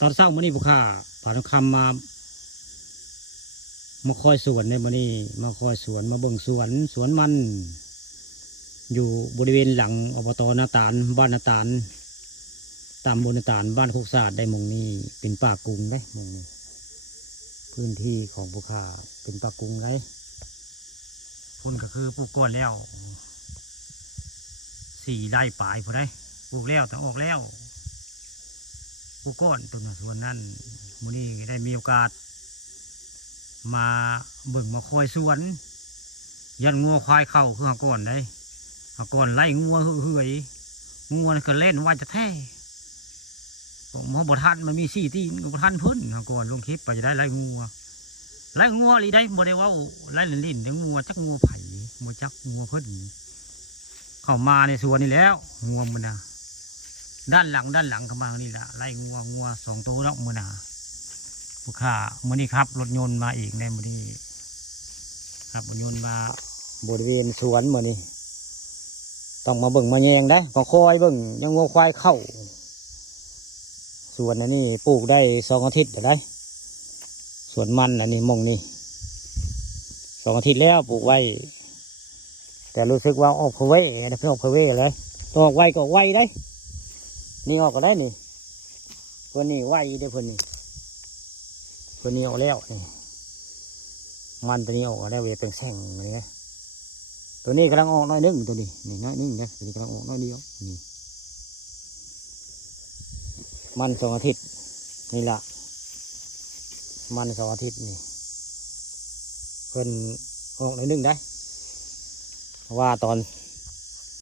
ตอนเช้ามื้อนี้ผู้ข้าผ่านคำมาคอยสวนในมื้อนี้มาคอยสวนมาเบิ่งสวนมันอยู่บริเวณหลังอบตนาตาลบ้านนาตาลตำบลนาตาลบ้านคุกศาสตร์ได้หมองนี้เป็นป่ากรุงได้หมองนี้พื้นที่ของผู้ข้าเป็นป่ากรุงได้พุ่นก็คือปลูกก้อนแล้ว4 ไร่ปลายพอได้ปลูกแล้วแต่ออกแล้วปลูกก้อนต้นส่วนนั้นมื้อนี้ได้มีโอกาสมาเบิ่งมาคอยสวนยันงัวควายเข้าคือหาก้อนได้หาก้อนไล่งัวเหื่อยงัวก็เล่นว่าจะแท้หมอบทันมันมี4 ตีนก็บทันเพิ่นหาก้อนลงคลิปไปจะได้ไล่งัวหรือได้บ่ได้ว่าไล่ลิ้นแต่งัวจักงัวไผ่งัวจักงัวเพิ่นเข้ามาในสวนนี่แล้วงัวมันนะด้านหลังเข้ามานี่แหละไล่งัว2 ตัวแล้วมันนะผู้ข้ามื้อนี้ครับรถยนต์มาอีกในมื้อนี้ครับรถยนต์มาบริเวณสวนมื้อนี้ต้องมาเบิ่งมาแยงได้มาคอยเบิ่งยังงัวควายเข้าสวนอันนี้ปลูกได้2 อาทิตย์ได้สวนมันอันนี้มองนี่2 อาทิตย์แล้วปลูกไว้แต่รู้สึกว่าออกเพเวนะเพิ่งออกเพเวเลยต้องออกไว้ก็ไว้ได้นี่ออกก็ได้นี่ตัวนี้ไว้ได้คนนี้ตัวนี้ออกแล้วนี่มันตัวนี้ออกแล้วเวเป็นแท่งเลยนะตัวนี้กำลังออกน้อยนึงตัวนี้นี่น้อยนึงนะตัวนี้กำลังออกน้อยเดียวนี่มัน2 อาทิตย์นี่ละมัน2 อาทิตย์นี่เพิ่นออกน้อยนึงได้ว่าตอน